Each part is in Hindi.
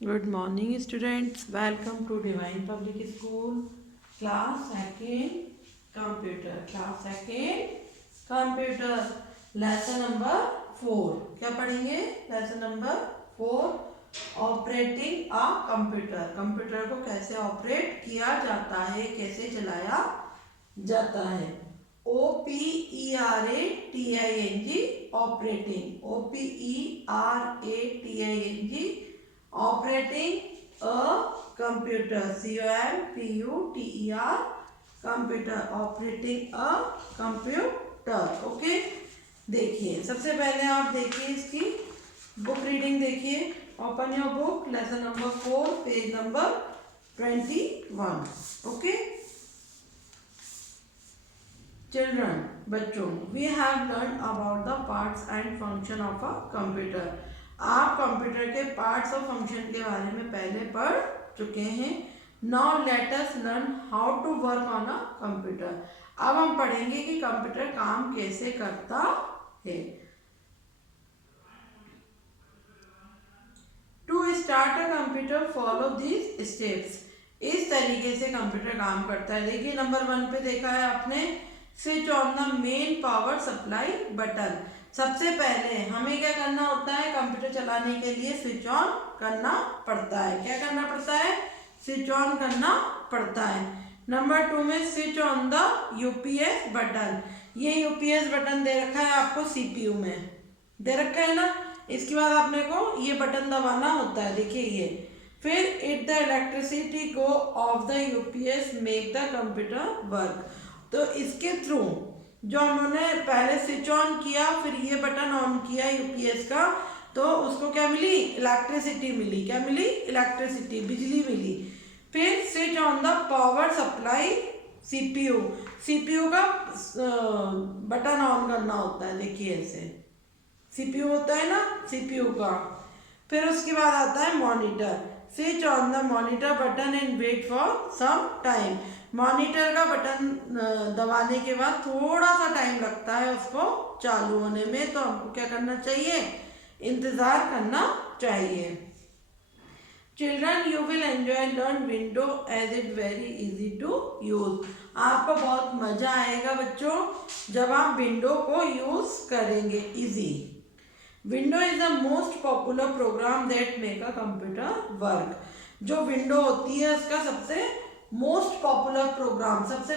Good morning, students. Welcome to Divine Public School, class second, computer. Class second, computer. Lesson number 4. क्या पढ़ेंगे? Lesson number 4. Operating a computer. Computer को कैसे ऑपरेट किया जाता है, कैसे चलाया जाता है. OPERATING operating. OPERATING operating a computer. COMPUTER computer. operating a computer. Okay, देखिए सबसे पहले आप देखिए इसकी बुक रीडिंग देखिए. Open your book, lesson number 4, page number 21. Okay children, बच्चों, we have learn about the parts and function of a computer. आप कंप्यूटर के पार्ट्स और फंक्शन के बारे में पहले पढ़ चुके हैं. Now let us learn how to work on a computer. अब हम पढ़ेंगे कि कंप्यूटर काम कैसे करता है. To start a computer follow this steps. इस तरीके से कंप्यूटर काम करता है. देखिए नंबर 1 पे देखा है आपने, switch on the main power supply button. सबसे पहले हमें क्या करना होता है, कंप्यूटर चलाने के लिए स्विच ऑन करना पड़ता है. क्या करना पड़ता है? स्विच ऑन करना पड़ता है. नंबर 2 में switch on the UPS button. ये यूपीएस बटन दे रखा है आपको सीपीयू में, दे रखा है ना. इसके बाद आपने को ये बटन दबाना होता है. देखिए ये. फिर it the electricity go of the UPS make the computer work. तो इसके थ्रू जो हमने पहले स्विच ऑन किया, फिर ये बटन ऑन किया यूपीएस का, तो उसको क्या मिली? इलेक्ट्रिसिटी मिली. क्या मिली? इलेक्ट्रिसिटी, बिजली मिली. फिर switch on the power supply CPU. CPU का बटन ऑन करना होता है. देखिए ऐसे सीपीयू होता है ना, सीपीयू का. फिर उसके बाद आता है monitor. Switch on the monitor button and wait for some time. Monitor का बटन दबाने के बाद थोड़ा सा टाइम लगता है उसको चालू होने में, तो हमको क्या करना चाहिए? इंतज़ार करना चाहिए. Children, you will enjoy learn window as it very easy to use. आपको बहुत मज़ा आएगा बच्चों जब आप विंडो को यूज़ करेंगे. Easy. Window is the most popular program that make a computer work. जो विंडो होती है उसका सबसे मोस्ट पॉपुलर प्रोग्राम, सबसे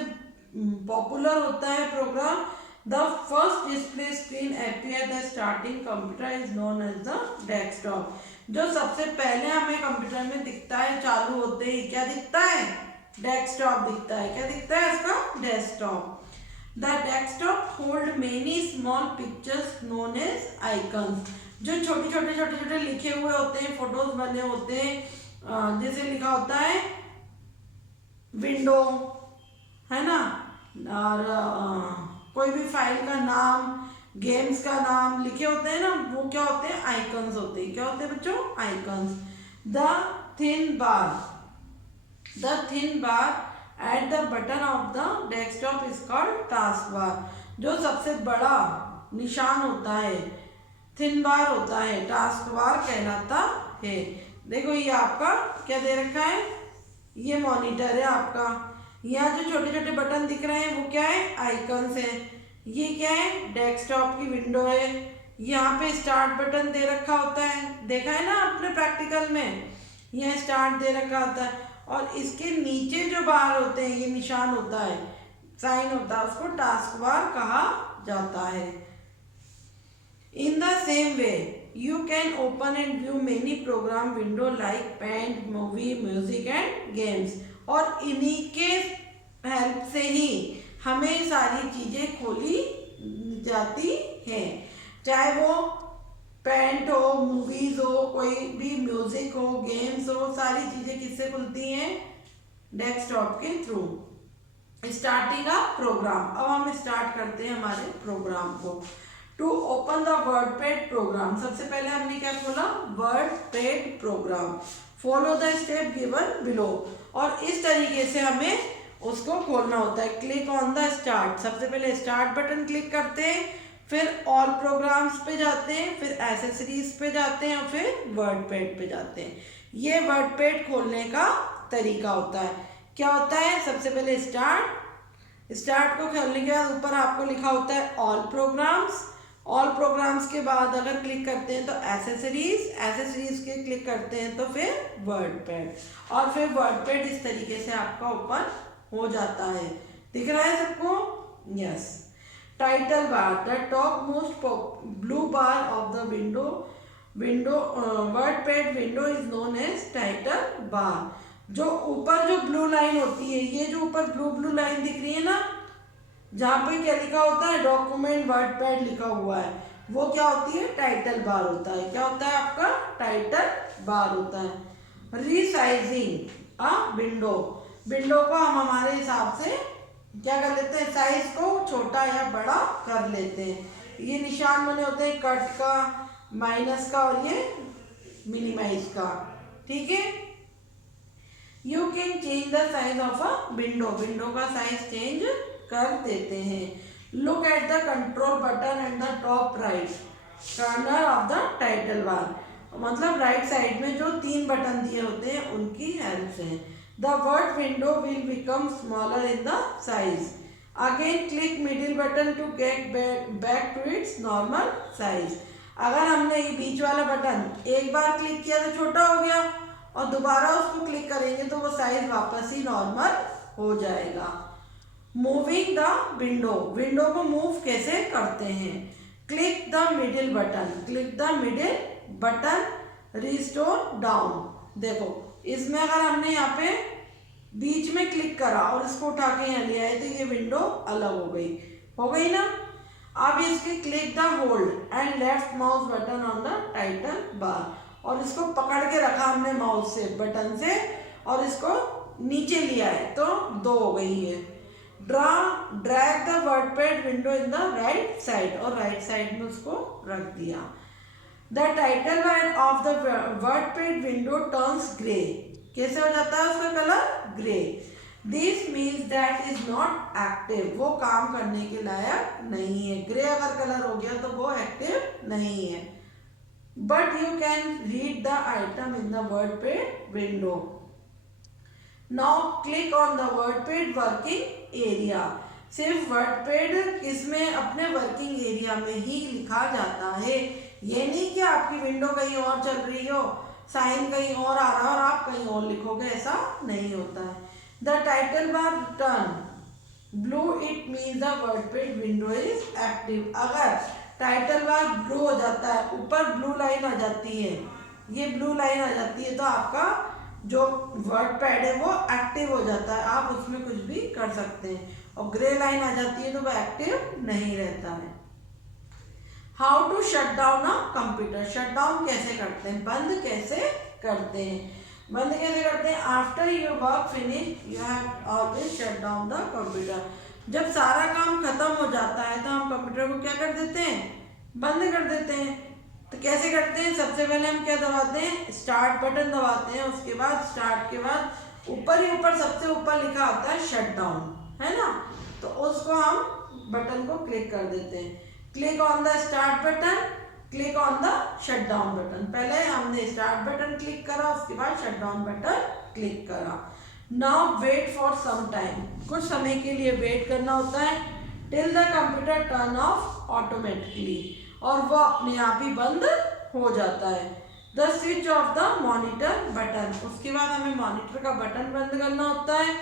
पॉपुलर होता है program. The first display screen appear the starting computer is known as the desktop. जो सबसे पहले हमें कंप्यूटर में दिखता है चालू होते ही, क्या दिखता है? डेस्कटॉप दिखता है. क्या दिखता है इसका? Desktop. The desktop hold many small pictures known as icons. जो छोटे छोटे छोटे छोटे लिखे हुए होते हैं, फोटोज बने होते हैं, जैसे लिखा होता है विंडो, है ना, और कोई भी फाइल का नाम, गेम्स का नाम लिखे होते हैं ना, वो क्या होते हैं? आइकन्स होते हैं. क्या होते हैं बच्चों? Icons. The thin bar at the button of the desktop is called task bar. जो सबसे बड़ा निशान होता है, थिन बार होता है, टास्क बार कहलाता है. देखो ये आपका क्या दे रखा है? ये मॉनिटर है आपका. यहाँ जो छोटे छोटे बटन दिख रहे हैं वो क्या है? आइकन्स है. ये क्या है? डेस्कटॉप की विंडो है. यहाँ पे स्टार्ट बटन दे रखा होता है, देखा है ना आपने प्रैक्टिकल में, यहाँ स्टार्ट दे रखा होता है. और इसके नीचे जो बार होते हैं, ये निशान होता है, साइन होता है, उसको टास्क बार कहा जाता है. In the same way, you can open and view many program window like Paint, Movie, Music and Games. और इन्हीं के हेल्प से ही हमें सारी चीज़ें खोली जाती हैं. चाहे वो पेंट हो, मूवीज़ हो, कोई भी म्यूज़िक हो, गेम्स हो, सारी चीज़ें किससे खुलती हैं? डेस्कटॉप के थ्रू. Starting a programme. अब हम स्टार्ट करते हैं हमारे प्रोग्राम को. To open the WordPad program. सबसे पहले हमने क्या खोला? WordPad program. Follow the step given below. और इस तरीके से हमें उसको खोलना होता है. Click on the start. सबसे पहले स्टार्ट बटन क्लिक करते हैं, फिर ऑल प्रोग्राम्स पे जाते हैं, फिर एसेसरीज पे जाते हैं और फिर वर्डपैड पे जाते हैं। ये वर्डपैड खोलने का तरीका होता है। क्या होता है, सबसे पहले स्टार्ट को खोलने के बाद ऊपर आपको लिखा होता है ऑल प्रोग्राम्स के बाद अगर क्लिक करते हैं तो एसेसरीज के क्लिक करते हैं तो फिर वर्डपैड, और फिर वर्डपैड इस तरीके से आपका ओपन हो जाता है। दिख रहा है सबको? Yes. Title bar, the topmost blue bar of the window WordPad window is known as title bar. जो ऊपर जो ब्लू लाइन होती है, ये जो ऊपर ब्लू लाइन दिख रही है ना, जहाँ पे क्या लिखा होता है, डॉक्यूमेंट वर्डपैड लिखा हुआ है, वो क्या होती है, टाइटल बार होता है। क्या होता है आपका? टाइटल बार होता है। रीसाइजिंग अ विंडो को हम हमारे हिसाब से क्या कर लेते हैं, साइज को छोटा या बड़ा कर लेते हैं। ये निशान बने होते हैं कट का, माइनस का और ये मिनिमाइज का। ठीक है। You can change the size of a window का साइज चेंज कर देते हैं। Look at the control button and the top right corner of the title bar. मतलब राइट साइड में जो 3 बटन दिए होते हैं उनकी हेल्प से। The word window will become smaller in the size. Again click middle button to get back to its normal size. अगर हमने ये बीच वाला बटन एक बार क्लिक किया तो छोटा हो गया, और दोबारा उसको क्लिक करेंगे तो वो साइज वापस ही नॉर्मल हो जाएगा। मूविंग द विंडो को मूव कैसे करते हैं? Click the middle button restore down. देखो, इसमें अगर हमने यहाँ पे बीच में क्लिक करा और इसको उठा के यहाँ ले आए तो ये विंडो अलग हो गई ना। अब इसके click the hold and left mouse button on the title bar, और इसको पकड़ के रखा हमने माउस से, बटन से, और इसको नीचे लिया है तो 2 हो गई है। Drag the WordPad window in the right side, और राइट साइड में उसको रख दिया। The title bar of the WordPad window turns grey. कैसे हो जाता है उसका colour? Grey. This means that is not active. वो काम करने के लायक नहीं है। ग्रे अगर कलर हो गया तो वो एक्टिव नहीं है। But you can read the item in the WordPad window. Now click on the WordPad working area. सिर्फ WordPad इसमें अपने वर्किंग एरिया में ही लिखा जाता है। ये नहीं कि आपकी विंडो कहीं और चल रही हो, साइन कहीं और आ रहा है और आप कहीं और लिखोगे, ऐसा नहीं होता है। The title bar turn blue, it means the WordPad window is active. अगर टाइटल बार ब्लू हो जाता है, ऊपर ब्लू लाइन आ जाती है, ये ब्लू लाइन आ जाती है, तो आपका जो वर्डपैड है वो एक्टिव हो जाता है, आप उसमें कुछ भी कर सकते हैं। और ग्रे लाइन आ जाती है तो वो एक्टिव नहीं रहता है। How to shut down a computer. Shut down कैसे करते हैं, बंद कैसे करते हैं? After your work finish you have always shut down the computer. जब सारा काम खत्म हो जाता है तो हम कंप्यूटर को क्या कर देते हैं, बंद कर देते हैं। तो कैसे करते हैं? सबसे पहले हम क्या दबाते हैं, स्टार्ट बटन दबाते हैं। उसके बाद स्टार्ट के बाद ऊपर सबसे ऊपर लिखा होता है शट डाउन, है ना, तो उसको हम बटन को क्लिक कर देते हैं। Click on the start button, click on the shut down button. पहले हमने स्टार्ट बटन क्लिक करा, उसके बाद शट डाउन बटन क्लिक करा। Now wait for some time. कुछ समय के लिए वेट करना होता है। Till the computer turn off automatically, और वो अपने आप ही बंद हो जाता है। The switch off the monitor button. उसके बाद हमें मॉनिटर का बटन बंद करना होता है।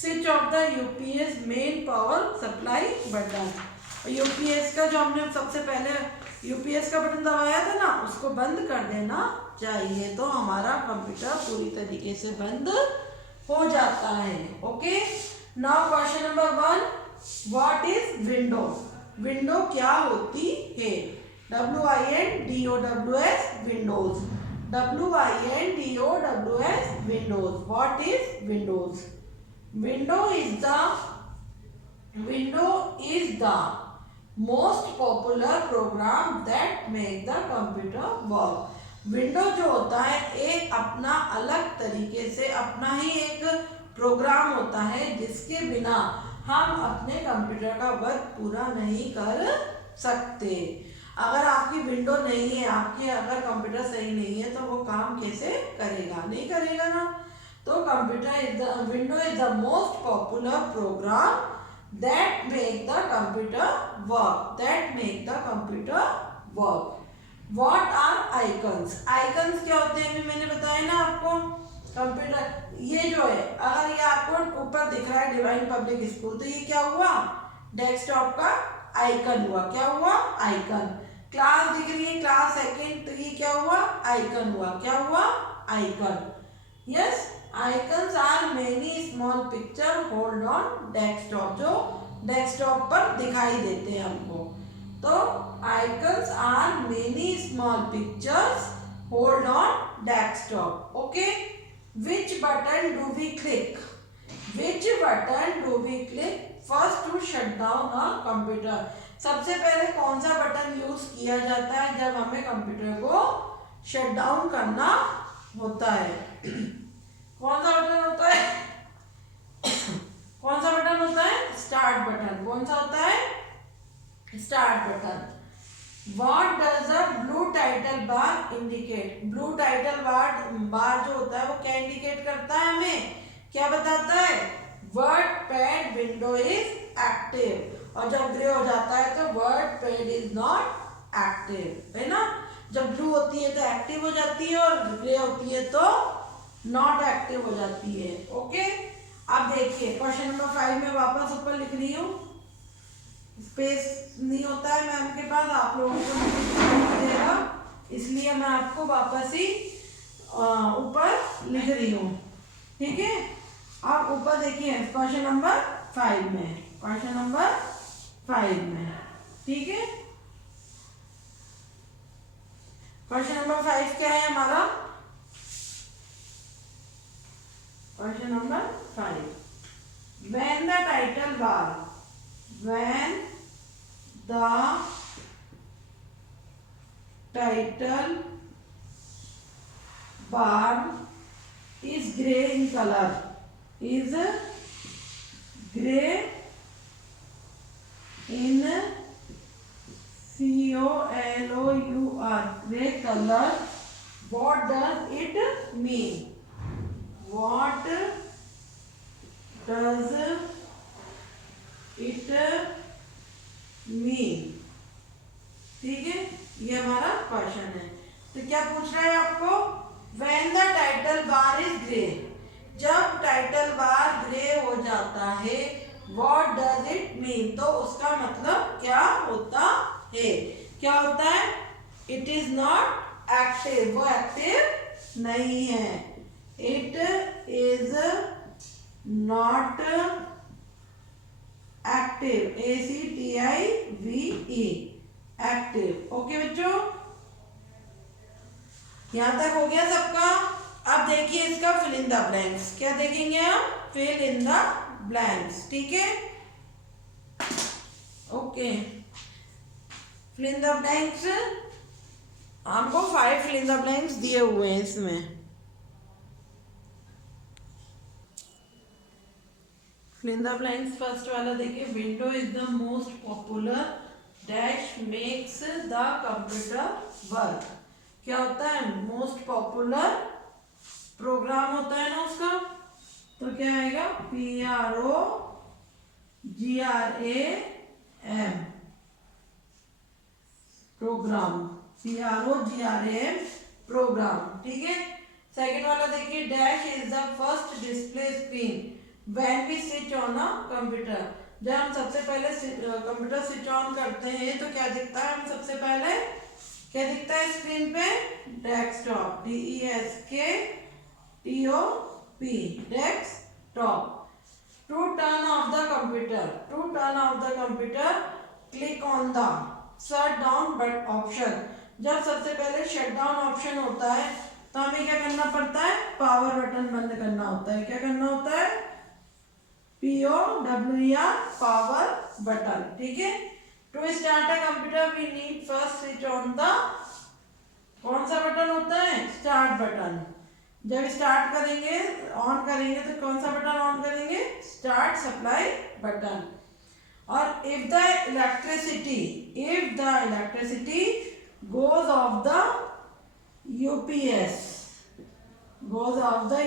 Switch off the UPS main power supply button. UPS का जो हमने सबसे पहले यूपीएस का बटन दबाया था ना, उसको बंद कर देना चाहिए, तो हमारा कंप्यूटर पूरी तरीके से बंद हो जाता है। Okay, now question number 1, what is window? Window क्या होती है? WINDOWS Windows. WINDOWS Windows. What is Windows? Window is the most popular program that make the computer work. Window जो होता है एक अपना अलग तरीके से अपना ही एक प्रोग्राम होता है जिसके बिना हम अपने कंप्यूटर का वर्क पूरा नहीं कर सकते। अगर आपकी विंडो नहीं है, आपकी अगर कंप्यूटर सही नहीं है, तो वो काम कैसे करेगा, नहीं करेगा ना। तो computer is the window is the most popular program that make the computer work. What are icons? Icons क्या होते हैं, अभी मैंने बताया ना आपको। कंप्यूटर ये जो है, अगर ये आपको ऊपर दिख रहा है डिवाइन पब्लिक स्कूल, तो ये क्या हुआ, डेस्कटॉप का आइकन हुआ। क्या हुआ, आइकन। क्लास दिख रही है, क्लास सेकंड, तो ये क्या हुआ, आइकन हुआ। क्या हुआ, icon. Yes, icons are many small picture hold on desktop, जो डेस्कटॉप पर दिखाई देते हैं हमको। तो icons are many small pictures hold on desktop. Okay, which button do we click? Which button do we click first to shut down a computer? सबसे पहले कौन सा बटन यूज किया जाता है जब हमें कंप्यूटर को शट डाउन करना होता है? कौन सा बटन होता है? कौन सा बटन होता है? Start button. कौन सा होता है? Start button. What does the blue title bar indicate? Blue title bar जो होता है वो क्या इंडिकेट करता है हमें? क्या बताता है? Word pad window is active. और जब ग्रे हो जाता है तो word pad is not active, है ना। जब ब्लू होती है तो एक्टिव हो जाती है, और ग्रे होती है तो नॉट एक्टिव हो जाती है। ओके, अब देखिए क्वेश्चन नंबर 5 में वापस ऊपर लिख रही हूँ। स्पेस नहीं होता है मैम के पास, आप लोगों को नहीं देगा, इसलिए मैं आपको वापस ही ऊपर लिख रही हूँ। ठीक है, आप ऊपर देखिए क्वेश्चन नंबर 5 में, क्वेश्चन नंबर 5 में। ठीक है, क्वेश्चन नंबर 5 क्या है हमारा? Question number 5, when the title bar is gray in color, is gray in COLOUR, gray color, what does it mean? What does it mean? ठीक है, ये हमारा क्वेश्चन है। तो क्या पूछ रहा है आपको? When the title bar is gray, जब टाइटल बार ग्रे हो जाता है, what does it mean? तो उसका मतलब क्या होता है? क्या होता है? It is not active, वो एक्टिव नहीं है। It is not active, ACTIVE, active. Okay बच्चों, यहां तक हो गया सबका। अब देखिए इसका फिल इन द ब्लैंक्स। क्या देखेंगे हम? Fill in the blanks. ठीक है, okay, fill in the blanks. हमको 5 फिल इन द ब्लैंक्स दिए हुए हैं इसमें। Fill in the blanks first वाला देखिए, window is the most popular dash makes the computer work. क्या होता है? मोस्ट पॉपुलर प्रोग्राम होता है ना उसका, तो क्या आएगा? PROGRAM, program, PROGRAM program. ठीक है, सेकेंड वाला देखिए, dash is the first display screen when we switch on a computer. जब हम सबसे पहले कंप्यूटर स्विच ऑन करते हैं तो क्या दिखता है? हम सबसे पहले क्या दिखता है स्क्रीन पे? Desktop, DESKTOP, desktop. To turn off the computer, click on the shut down but option. जब सबसे पहले शट डाउन ऑप्शन होता है तो हमें क्या करना पड़ता है? पावर बटन बंद करना होता है। क्या करना होता है? POWER, power button. ठीक है, to start a computer we need first switch on the, कौन सा बटन होता है? Start button. जब स्टार्ट करेंगे, ऑन करेंगे, तो कौन सा बटन ऑन करेंगे? Start supply button. और if the electricity goes off the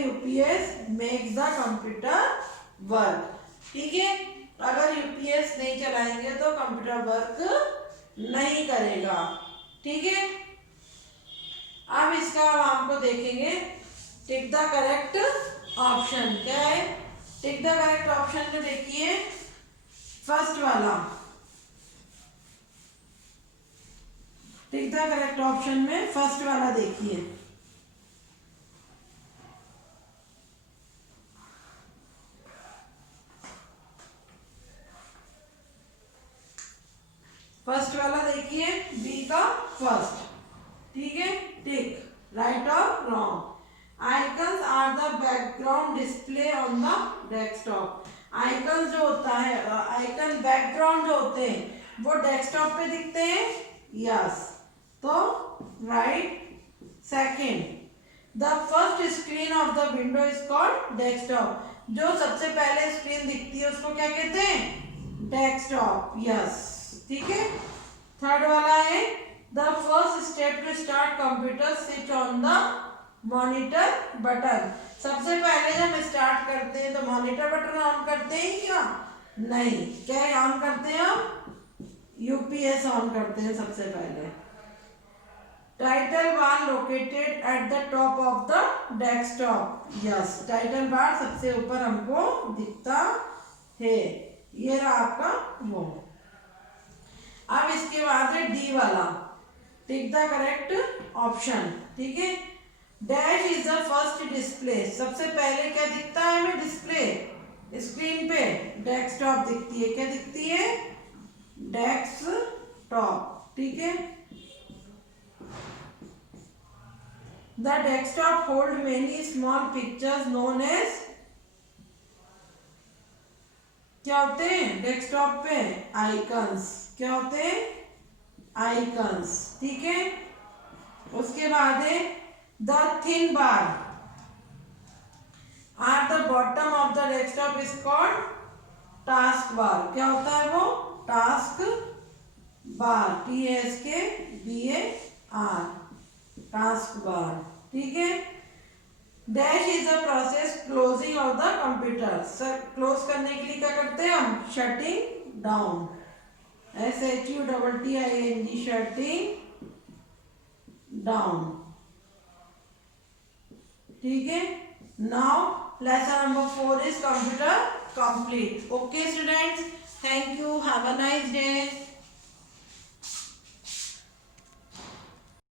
UPS makes the computer work. ठीक है, अगर यूपीएस नहीं चलाएंगे तो कंप्यूटर वर्क नहीं करेगा. ठीक है, अब इसका हम आपको देखेंगे. Tick the correct option. क्या है टिक द करेक्ट ऑप्शन में? देखिए फर्स्ट वाला. टिक द करेक्ट ऑप्शन में फर्स्ट वाला देखिए. फर्स्ट वाला देखिए, बी का फर्स्ट. ठीक है, टिक राइट और wrong. Icons are the background display on the desktop. Icon जो होता है, आइकन बैकग्राउंड जो होते हैं वो डेस्कटॉप पे दिखते हैं. यस, तो right. Second, the first screen of the window is called desktop. जो सबसे पहले स्क्रीन दिखती है उसको क्या कहते हैं? डेस्कटॉप. यस, ठीक है. थर्ड वाला है, the first step to start computer switch on the monitor button. सबसे पहले जब हम स्टार्ट करते हैं तो मॉनिटर बटन ऑन करते हैं क्या? नहीं. क्या ऑन करते हैं हम? यूपीएस ऑन करते हैं सबसे पहले. Title bar located at the top of the desktop. Yes, title बार सबसे ऊपर हमको दिखता है. ये रहा आपका वो. अब इसके बाद है डी वाला. Tick the correct option. ठीक है, dash is the first display. सबसे पहले क्या दिखता है हमें? डिस्प्ले स्क्रीन पे डेस्कटॉप दिखती है. क्या दिखती है? डेस्कटॉप. ठीक है, the desktop hold many small pictures known as. क्या होते हैं डेस्कटॉप पे? आइकन्स. क्या होते हैं? आइकन्स. ठीक है, उसके बाद है the thin bar at the bottom of the desktop is called task bar. क्या होता है वो? Task bar. TASKBAR, task bar. ठीक है, dash is the process closing of the computer. Sir close करने के लिए क्या करते हैं हम? Shutting down. SHUTTING, shutting down. ठीक है, now lesson number 4 is computer complete. Okay students, thank you, have a nice day.